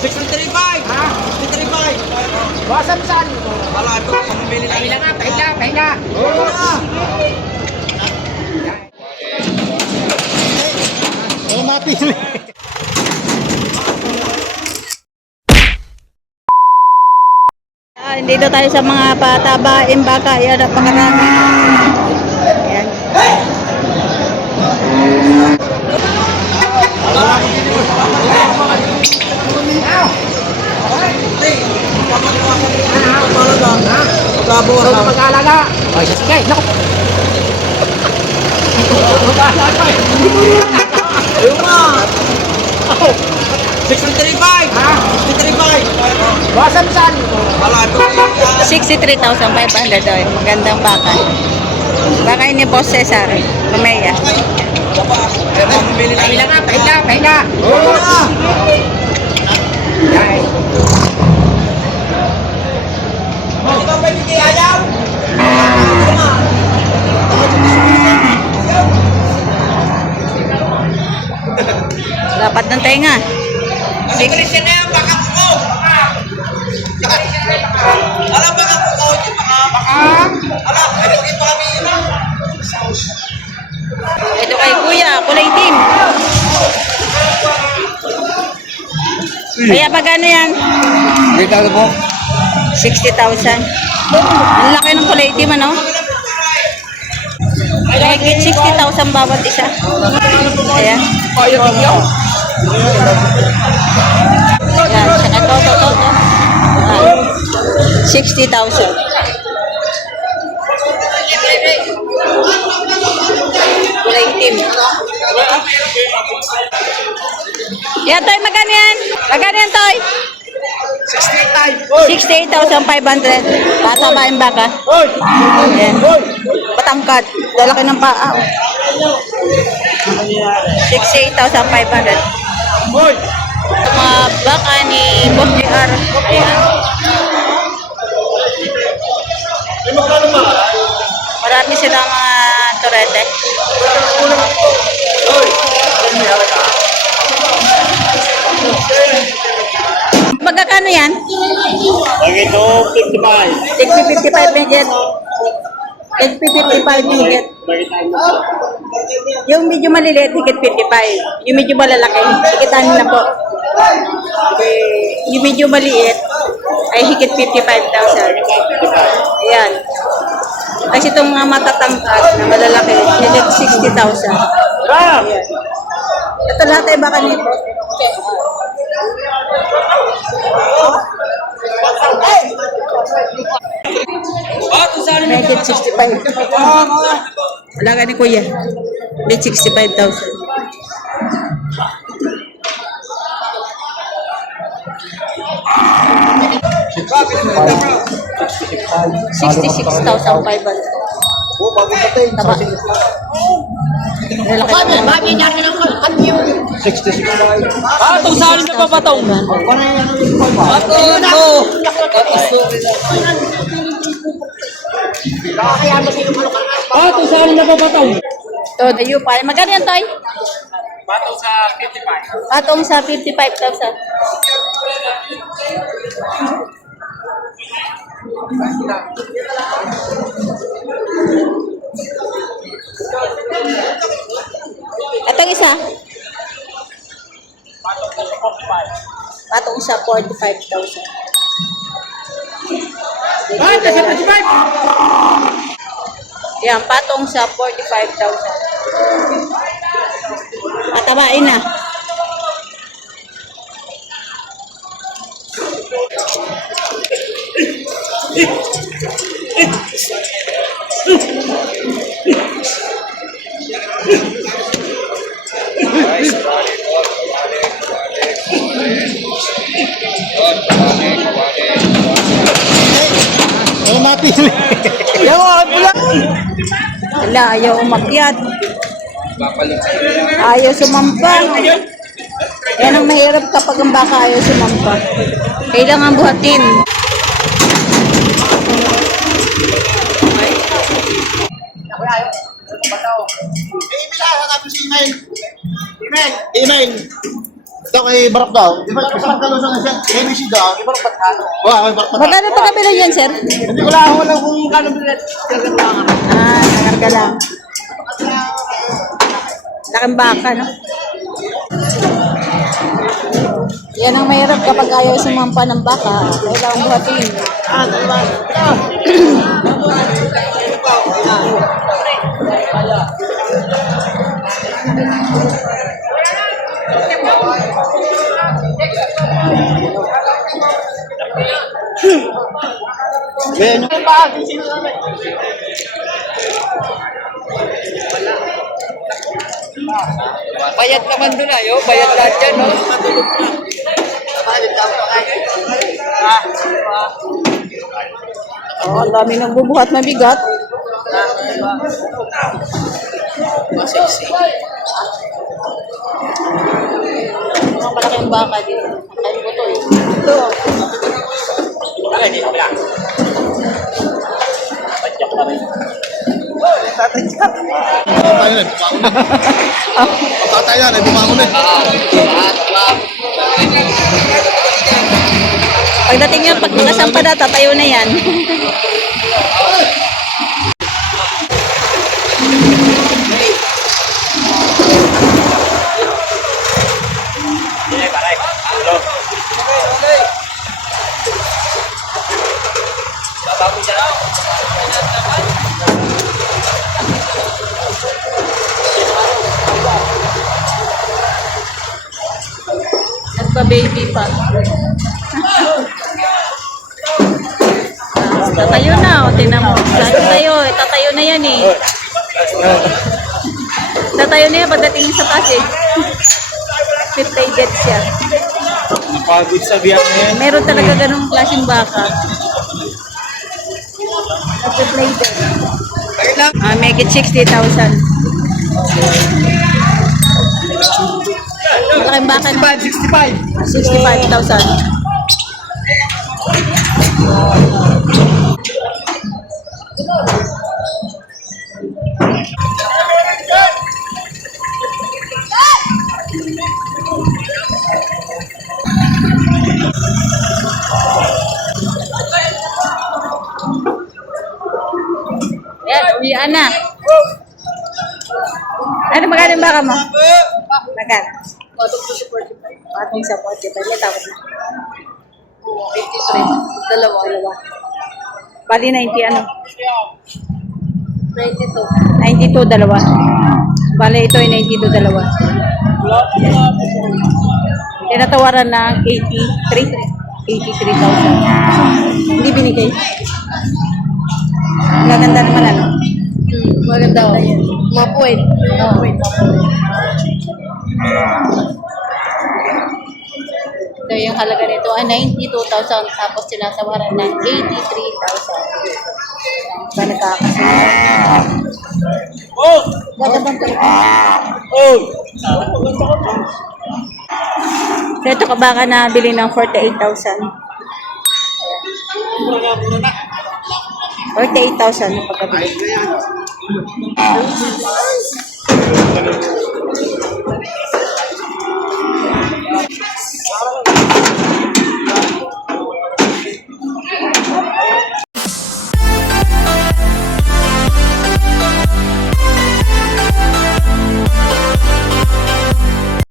635! Ha? 635! Bawasan mo saan? Wala ito, mamimili lang. Pahinga nga, pahinga, pahinga. Oo na! Eh, mati. Dito tayo sa mga patabain baka. Yan, napakarami. Yan. Pagkabuhan lang. Pag-alaga. Ay, sige, naku. Ayun nga! 635! Ha? 635! Bawasan mo saan? Wala ito. 63,500 daw. Magandang baka. Baka ni Boss Cesar. Lumea. Eh, mamimili lang. Pahinga nga, pahinga, pahinga. Oo na! Yan. Hindi ba pwede kaya ayaw? Dapat ng tenga. Siya na yan, baka kuko! Alam baka kuko, hindi baka... Alam, ay hindi pa kami yun. Ito kay Kuya, kulay itim. Kaya magkano yan? Dito po. 60,000. Ang laki ng kulay itim, ano? Mahigit 60,000 bawat isa. Ayan. Ayan, siya ito. 60,000. Kulay itim. Yan, Toy, magkano yan? Magkano yan, Toy? 68,500. Tatabain baka. Ayan. Patangkad. Lalaki ng paa. 68,500. Mga baka ni Boss JR. Ayan. Marami silang turete. Magkakano yan? Lagi ito, 55. Tigpi 55 higit. Tigpi 55 higit. Yung medyo maliliit, higit 55. Yung medyo malalaki, higitan na po. Yung medyo maliit, ay higit 55,000. Ayan. Kasi itong matatangkad na malalaki, higit 60,000. Ayan. Ito lahat ay baka nito. Higit 65. Wala ka ni Kuya. Higit 65,000. 66,500. Tama. Lalaki na. 66. Patong sa alim na pa patong. Patong no. Patong sa alim na pa patong. Ito, dayo pa. Magkano yan, Toy? Patong sa 55. Patong sa 55,000. Itong isa? Patong sa 45,000. Yan, patong sa 45,000. Patabain na. Eh, mati. Wala, ayaw umakyat. Ayaw sumampa. Yan ang mahirap kapag ang baka ayaw sumampa. Kailangan buhatin. Email. Ito kay Barok daw. Di ba isang kalusang na siya? ABC daw. Kay Barok Patano. Wow, kay Barok Patano. Magkano pagkabila yan, sir? Hindi ko lang alam kung kano bilet. Ah, nakarga lang. Laking baka, no? Yan ang mahirap kapag ayaw sumampa ng baka. Kailangan buhatin. Ben, Bayad naman doon ayo. Bayad lahat yan, no? Oh, ang dami nang bubuhat mabigat. Mga malaking baka din. Kain ko to eh. Ito. tayo na. Tatay na, bumangon na. Pagdating yan, pag nasampa na, tatayo na yan. Nagpa-baby pa. Tatayo na, o tinan mo. Tatayo, tatayo na yan eh. Tatayo na yan pagdating sa Pasig. Fit-plated siya. Napagod sa biyak na yan. Meron talaga ganung klaseng baka. Fit-plated. Make it 60,000. Malaking baka na. 65,000. Yan, uwian na. Ano magkano yung baka mo? Magkano? Patong sa 45. Tapos na. 83. Dalawa. Bali 90 ano? 92. 92 dalawa. Bali ito ay 92 dalawa. Tinatawaran ng 83,000. Hindi binigay. Maganda naman ano? Maganda ako. Mapuwit. Ito yung halaga nito ay 92,000 tapos tinatawaran ng 83,000. Ba nagkakasunod? Oh! Gagandang pa ito. Oh! So ito ka baka nabili ng 48,000. 48,000 ang pagkabili.